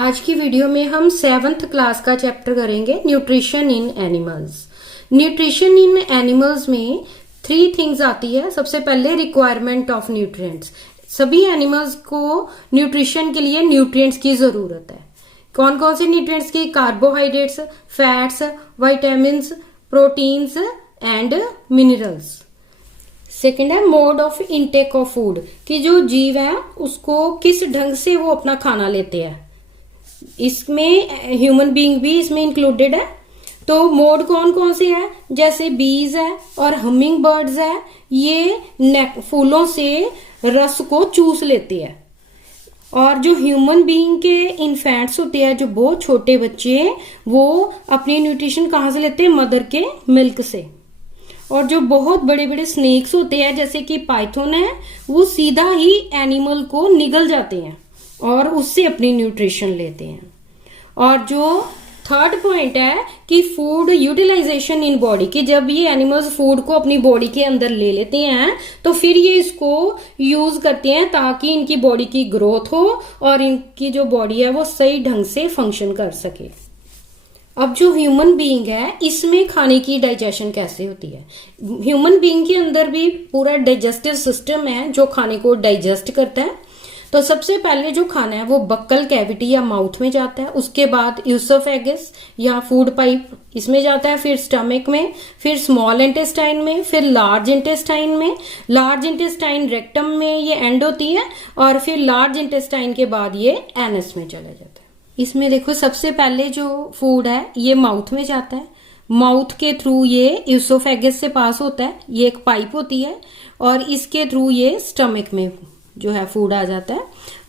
आज की वीडियो में हम 7th क्लास का चैप्टर करेंगे nutrition in animals. Nutrition in animals में 3 थिंग्स आती है। सबसे पहले रिक्वायरमेंट ऑफ न्यूट्रिएंट्स। सभी एनिमल्स को न्यूट्रिशन के लिए न्यूट्रिएंट्स की जरूरत है। कौन कौन से न्यूट्रिएंट्स की? Carbohydrates, fats, vitamins, proteins and minerals. Second है mode of intake of food, कि जो जीव है उसको किस ढंग से वो अपना खाना लेते हैं। इसमें ह्यूमन बीइंग भी इसमें इंक्लूडेड है। तो मोड कौन कौन से है? जैसे बीज है और हमिंग बर्ड्स है, ये फूलों से रस को चूस लेते हैं। और जो ह्यूमन बीइंग के इन्फेंट्स होते हैं, जो बहुत छोटे बच्चे, वो अपनी न्यूट्रिशन कहाँ से लेते हैं? मदर के मिल्क से। और जो बहुत बड़े बड़े स्नेक्स होते हैं जैसे कि पाइथन है, वो सीधा ही एनिमल को निगल जाते हैं और उससे अपनी न्यूट्रिशन लेते हैं। और जो थर्ड पॉइंट है कि फूड यूटिलाइजेशन इन बॉडी, कि जब ये एनिमल्स फूड को अपनी बॉडी के अंदर ले लेते हैं तो फिर ये इसको यूज करते हैं ताकि इनकी बॉडी की ग्रोथ हो और इनकी जो बॉडी है वो सही ढंग से फंक्शन कर सके। अब जो ह्यूमन बीइंग है, इसमें खाने की डाइजेशन कैसे होती है? ह्यूमन बीइंग के अंदर भी पूरा डाइजेस्टिव सिस्टम है जो खाने को डाइजेस्ट करता है। तो सबसे पहले जो खाना है वो बक्कल कैविटी या माउथ में जाता है, उसके बाद यूसोफेगस या फूड पाइप इसमें जाता है, फिर स्टमक में, फिर स्मॉल इंटेस्टाइन में, फिर लार्ज इंटेस्टाइन में। लार्ज इंटेस्टाइन रेक्टम में ये एंड होती है और फिर लार्ज इंटेस्टाइन के बाद ये एनस में चला जाता है। इसमें देखो सबसे पहले जो फूड है ये माउथ में जाता है। माउथ के थ्रू ये यूसोफेगस से पास होता है, ये एक पाइप होती है, और इसके थ्रू ये स्टमक में जो है फूड आ जाता है।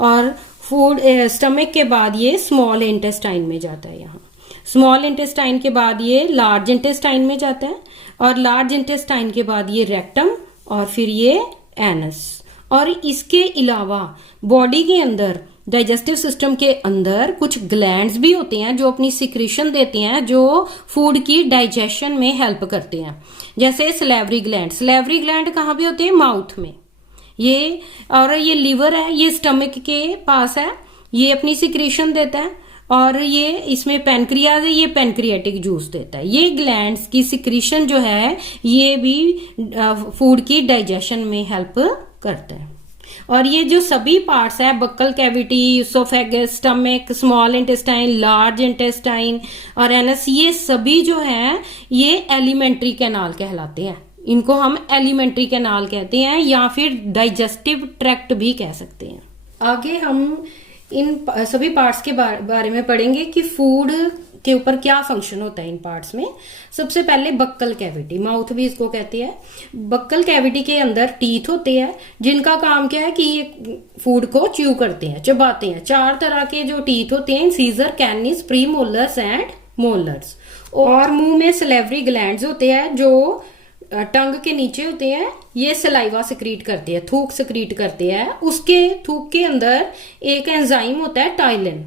और फूड स्टमक के बाद ये स्मॉल इंटेस्टाइन में जाता है। यहाँ स्मॉल इंटेस्टाइन के बाद ये लार्ज इंटेस्टाइन में जाता है, और लार्ज इंटेस्टाइन के बाद ये रेक्टम, और फिर ये एनस। और इसके अलावा बॉडी के अंदर डाइजेस्टिव सिस्टम के अंदर कुछ ग्लैंड्स भी होते हैं जो अपनी सिक्रीशन देते हैं, जो फूड की डाइजेशन में हेल्प करते हैं। जैसे सलेवरी ग्लैंड। सलेवरी ग्लैंड कहाँ पे होते हैं? माउथ में। ये और ये लीवर है, ये स्टमक के पास है, ये अपनी सिक्रीशन देता है। और ये इसमें पेनक्रियाज है, ये पेनक्रियाटिक जूस देता है। ये ग्लैंड्स की सिक्रीशन जो है ये भी फूड की डाइजेशन में हेल्प करता है। और ये जो सभी पार्ट्स है, buccal cavity, oesophagus, stomach, small intestine, large intestine और एनस, ये सभी जो है ये एलिमेंट्री कैनाल कहलाते हैं। इनको हम एलिमेंट्री कैनाल कहते हैं या फिर डाइजेस्टिव ट्रैक्ट भी कह सकते हैं। आगे हम इन सभी पार्ट्स के बारे में पढ़ेंगे कि फूड के ऊपर क्या फंक्शन होता है इन पार्ट्स में। सबसे पहले बक्कल कैविटी, माउथ भी इसको कहते हैं। बक्कल कैविटी के अंदर टीथ होते हैं जिनका काम क्या है कि ये फूड को च्यू करते हैं, चबाते हैं। 4 तरह के जो टीथ होते हैं, सीजर, canines, premolars and molars. और मुंह में सलेवरी ग्लैंड्स होते हैं जो टंग के नीचे होते हैं, ये सलाइवा सिक्रीट करते हैं, थूक सिक्रीट करते हैं। उसके थूक के अंदर एक एंजाइम होता है टाइलिन।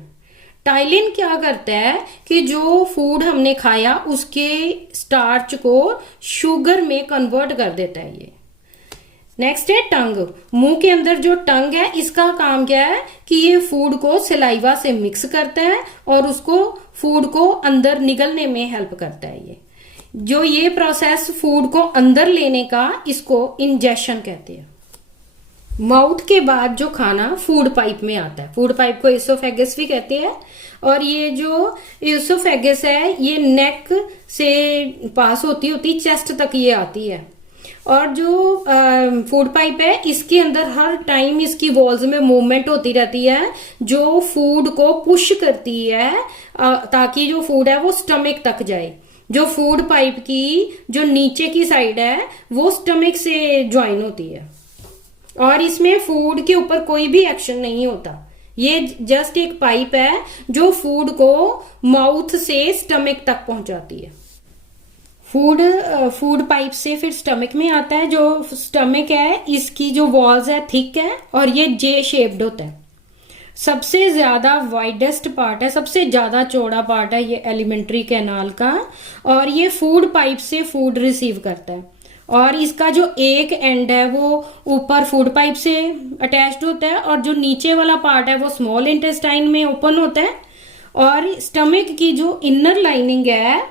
टाइलिन क्या करता है कि जो फूड हमने खाया उसके स्टार्च को शुगर में कन्वर्ट कर देता है ये। नेक्स्ट है टंग। मुंह के अंदर जो टंग है, इसका काम क्या है कि ये फूड को सलाइवा से मिक्स करता है और उसको फूड को अंदर निगलने में हेल्प करता है। ये जो ये प्रोसेस फूड को अंदर लेने का, इसको इंजेशन कहते हैं। माउथ के बाद जो खाना फूड पाइप में आता है, फूड पाइप को ईसोफेगस भी कहते हैं। और ये जो ईसोफेगस है ये नेक से पास होती चेस्ट तक ये आती है। और जो फूड पाइप है इसके अंदर हर टाइम इसकी वॉल्स में मूवमेंट होती रहती है जो फूड को पुश करती है ताकि जो फूड है वो स्टमक तक जाए। जो फूड पाइप की जो नीचे की साइड है वो स्टमक से ज्वाइन होती है और इसमें फूड के ऊपर कोई भी एक्शन नहीं होता। ये जस्ट एक पाइप है जो फूड को माउथ से स्टमक तक पहुंचाती है। फूड पाइप से फिर स्टमक में आता है। जो स्टमक है इसकी जो वॉल्स है थिक है और ये जे शेप्ड होता है। सबसे ज्यादा वाइडेस्ट पार्ट है, सबसे ज्यादा चौड़ा पार्ट है ये एलिमेंट्री कैनाल का, और ये फूड पाइप से फूड रिसीव करता है। और इसका जो एक एंड है वो ऊपर फूड पाइप से अटैच्ड होता है और जो नीचे वाला पार्ट है वो स्मॉल इंटेस्टाइन में ओपन होता है और स्टमक की जो इनर लाइनिंग है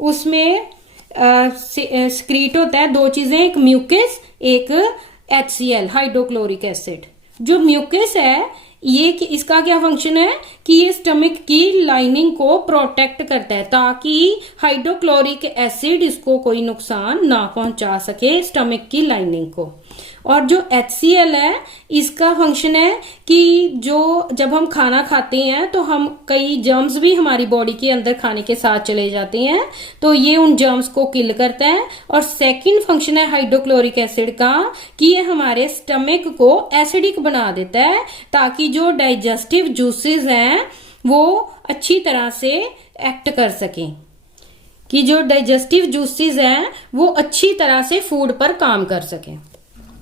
उसमें सिक्रीट होता है दो चीजें, एक म्यूकस, एक HCl हाइड्रोक्लोरिक एसिड। जो म्यूकस है ये इसका क्या फंक्शन है कि ये स्टमक की लाइनिंग को प्रोटेक्ट करता है ताकि हाइड्रोक्लोरिक एसिड इसको कोई नुकसान ना पहुंचा सके स्टमक की लाइनिंग को। और जो HCl है इसका फंक्शन है कि जो जब हम खाना खाते हैं तो हम कई जर्म्स भी हमारी बॉडी के अंदर खाने के साथ चले जाते हैं, तो ये उन जर्म्स को किल करता है। और सेकंड फंक्शन है हाइड्रोक्लोरिक एसिड का कि ये हमारे स्टमक को एसिडिक बना देता है ताकि जो डाइजेस्टिव जूसेस हैं वो अच्छी तरह से एक्ट कर सकें, कि जो डाइजेस्टिव जूसेस हैं वो अच्छी तरह से फूड पर काम कर सकें।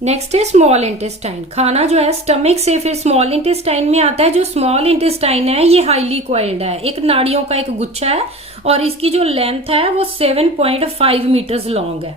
नेक्स्ट है स्मॉल इंटेस्टाइन। खाना जो है स्टमक से फिर स्मॉल इंटेस्टाइन में आता है। जो स्मॉल इंटेस्टाइन है ये हाईली कॉइल्ड है, एक नाड़ियों का एक गुच्छा है और इसकी जो लेंथ है वो 7.5 मीटर्स लॉन्ग है।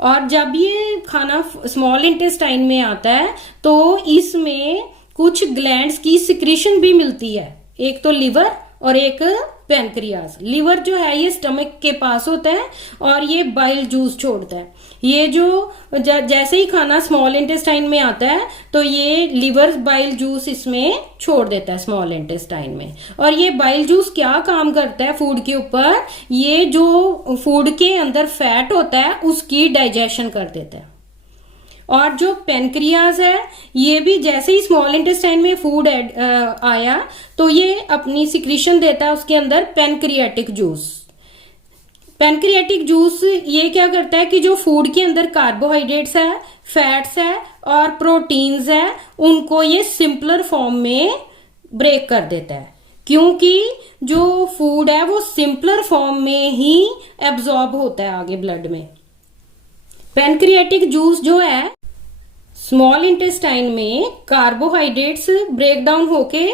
और जब ये खाना स्मॉल इंटेस्टाइन में आता है तो इसमें कुछ ग्लैंड्स की सिक्रीशन भी मिलती है, एक तो लिवर और एक पैनक्रियाज। लिवर जो है ये स्टमक के पास होता है और ये बाइल जूस छोड़ता है। ये जो जैसे ही खाना स्मॉल इंटेस्टाइन में आता है तो ये लिवर बाइल जूस इसमें छोड़ देता है स्मॉल इंटेस्टाइन में। और ये बाइल जूस क्या काम करता है फूड के ऊपर, ये जो फूड के अंदर फैट होता है उसकी डाइजेशन कर देता है। और जो पेनक्रियाज है ये भी जैसे ही स्मॉल इंटेस्टाइन में फूड आया तो ये अपनी सिक्रीशन देता है उसके अंदर पेनक्रियाटिक जूस। पेनक्रियाटिक जूस ये क्या करता है कि जो फूड के अंदर कार्बोहाइड्रेट्स है, फैट्स है और प्रोटीन्स है उनको ये सिंपलर फॉर्म में ब्रेक कर देता है, क्योंकि जो फूड है वो सिंपलर फॉर्म में ही एब्जॉर्ब होता है आगे ब्लड में। पेनक्रियाटिक जूस जो है स्मॉल इंटेस्टाइन में कार्बोहाइड्रेट्स ब्रेक डाउन होके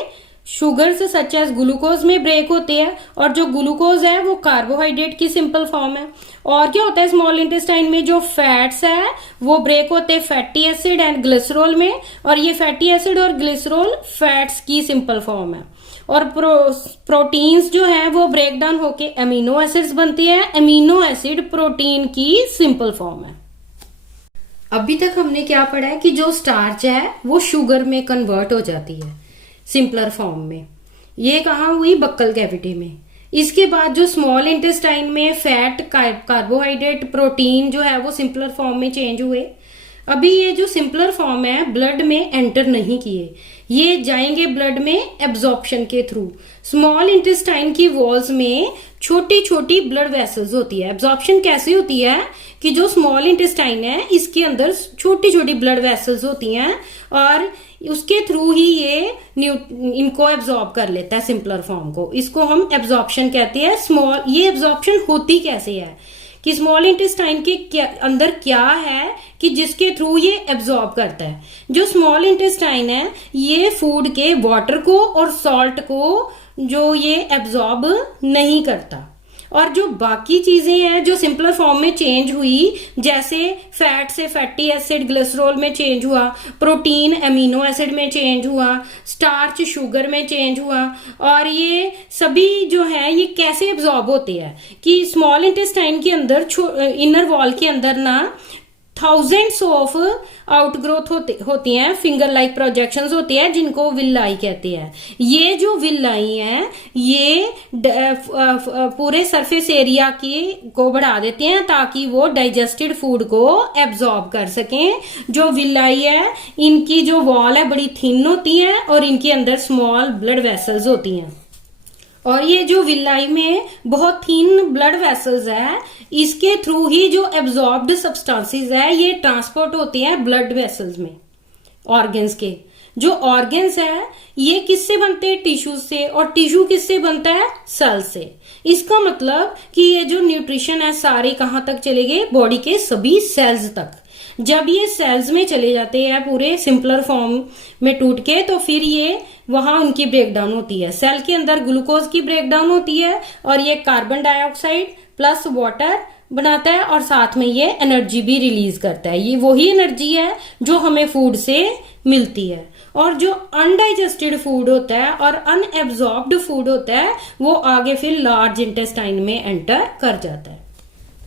शुगर्स सच एज ग्लूकोज में ब्रेक होते हैं और जो ग्लूकोज है वो कार्बोहाइड्रेट की सिंपल फॉर्म है। और क्या होता है स्मॉल इंटेस्टाइन में जो फैट्स है वो ब्रेक होते हैं फैटी एसिड एंड ग्लिसरॉल में, और ये फैटी एसिड और ग्लिसरॉल फैट्स की सिंपल फॉर्म है। और प्रोटीन्स जो है वो ब्रेक डाउन होके अमीनो एसिड्स बनती है। अमीनो एसिड प्रोटीन की सिंपल फॉर्म है। अभी तक हमने क्या पढ़ा है कि जो स्टार्च है वो शुगर में कन्वर्ट हो जाती है सिंपलर फॉर्म में। ये कहाँ हुई? बक्कल कैविटी में। इसके बाद जो स्मॉल इंटेस्टाइन में फैट, कार्बोहाइड्रेट, प्रोटीन जो है वो सिंपलर फॉर्म में चेंज हुए। अभी ये जो सिंपलर फॉर्म है ब्लड में एंटर नहीं किए, ये जाएंगे ब्लड में एब्जॉर्प्शन के थ्रू। स्मॉल इंटेस्टाइन की वॉल्स में छोटी छोटी ब्लड वेसल्स होती है। एब्जॉर्प्शन कैसे होती है कि जो स्मॉल इंटेस्टाइन है इसके अंदर छोटी छोटी ब्लड वेसल्स होती हैं और उसके थ्रू ही ये इनको एब्जॉर्ब कर लेता है सिंपलर फॉर्म को। इसको हम एब्जॉर्प्शन कहते हैं। स्मॉल ये एब्जॉर्प्शन होती कैसे है कि स्मॉल इंटेस्टाइन के अंदर क्या है कि जिसके थ्रू ये एब्जॉर्ब करता है। जो स्मॉल इंटेस्टाइन है ये फूड के वाटर को और सॉल्ट को जो ये एब्जॉर्ब नहीं करता, और जो बाकी चीजें हैं जो सिंपलर फॉर्म में चेंज हुई, जैसे फैट से फैटी एसिड ग्लिसरॉल में चेंज हुआ, प्रोटीन अमीनो एसिड में चेंज हुआ, स्टार्च शुगर में चेंज हुआ, और ये सभी जो है ये कैसे एब्जॉर्ब होते हैं कि स्मॉल इंटेस्टाइन के अंदर इनर वॉल के अंदर ना थाउजेंड्स ऑफ आउटग्रोथ होती हैं, फिंगर लाइक प्रोजेक्शंस होती है जिनको विलाई कहते हैं। ये जो विलाई हैं ये पूरे सरफेस एरिया को बढ़ा देते हैं ताकि वो डाइजेस्टेड फूड को एब्जॉर्ब कर सकें। जो विलाई है इनकी जो वॉल है बड़ी थिन होती है और इनके अंदर स्मॉल ब्लड वेसल्स होती हैं, और ये जो विलाई में बहुत थिन ब्लड वेसल्स है इसके थ्रू ही जो एब्जॉर्ब्ड सब्सटेंसेस है ये ट्रांसपोर्ट होती है ब्लड वेसल्स में ऑर्गन्स के। जो ऑर्गन्स है ये किससे बनते हैं? टिश्यू से, और टिश्यू किससे बनता है? सेल से। इसका मतलब कि ये जो न्यूट्रिशन है सारे कहां तक चले गए? बॉडी के सभी सेल्स तक। जब ये सेल्स में चले जाते हैं पूरे सिंपलर फॉर्म में टूट के, तो फिर ये वहां उनकी ब्रेकडाउन होती है। सेल के अंदर ग्लूकोज की ब्रेकडाउन होती है और ये कार्बन डाइऑक्साइड प्लस वाटर बनाता है और साथ में ये एनर्जी भी रिलीज करता है। ये वही एनर्जी है जो हमें फूड से मिलती है। और जो अनडाइजेस्टेड फूड होता है और अनएब्जॉर्ब्ड फूड होता है वो आगे फिर लार्ज इंटेस्टाइन में एंटर कर जाता है।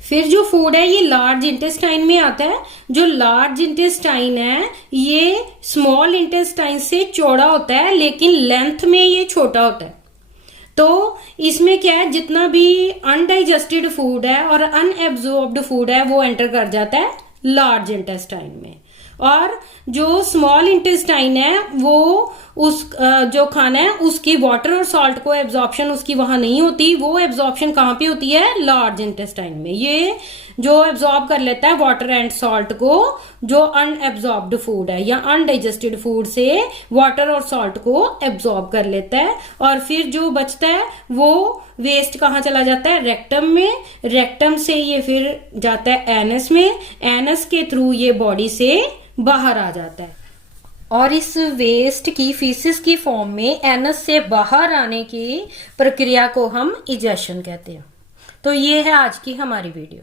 फिर जो फूड है ये लार्ज इंटेस्टाइन में आता है। जो लार्ज इंटेस्टाइन है ये स्मॉल इंटेस्टाइन से चौड़ा होता है लेकिन लेंथ में ये छोटा होता है। तो इसमें क्या है, जितना भी अनडाइजेस्टेड फूड है और अनएब्जॉर्ब्ड फूड है वो एंटर कर जाता है लार्ज इंटेस्टाइन में, और जो स्मॉल इंटेस्टाइन है वो उस जो खाना है उसकी वाटर और सॉल्ट को एब्जॉर्प्शन उसकी वहां नहीं होती, वो एब्जॉर्प्शन कहाँ पे होती है, लार्ज इंटेस्टाइन में। ये जो एब्जॉर्ब कर लेता है वाटर एंड सॉल्ट को, जो अनएब्जॉर्ब्ड फूड है या अनडाइजेस्टेड फूड से वाटर और सॉल्ट को एब्जॉर्ब कर लेता है, और फिर जो बचता है वो वेस्ट कहाँ चला जाता है, रेक्टम में। रेक्टम से ये फिर जाता है एनस में, एनस के थ्रू ये बॉडी से बाहर आ जाता है, और इस वेस्ट की फीसिस की फॉर्म में एनस से बाहर आने की प्रक्रिया को हम इजेशन कहते हैं। तो ये है आज की हमारी वीडियो।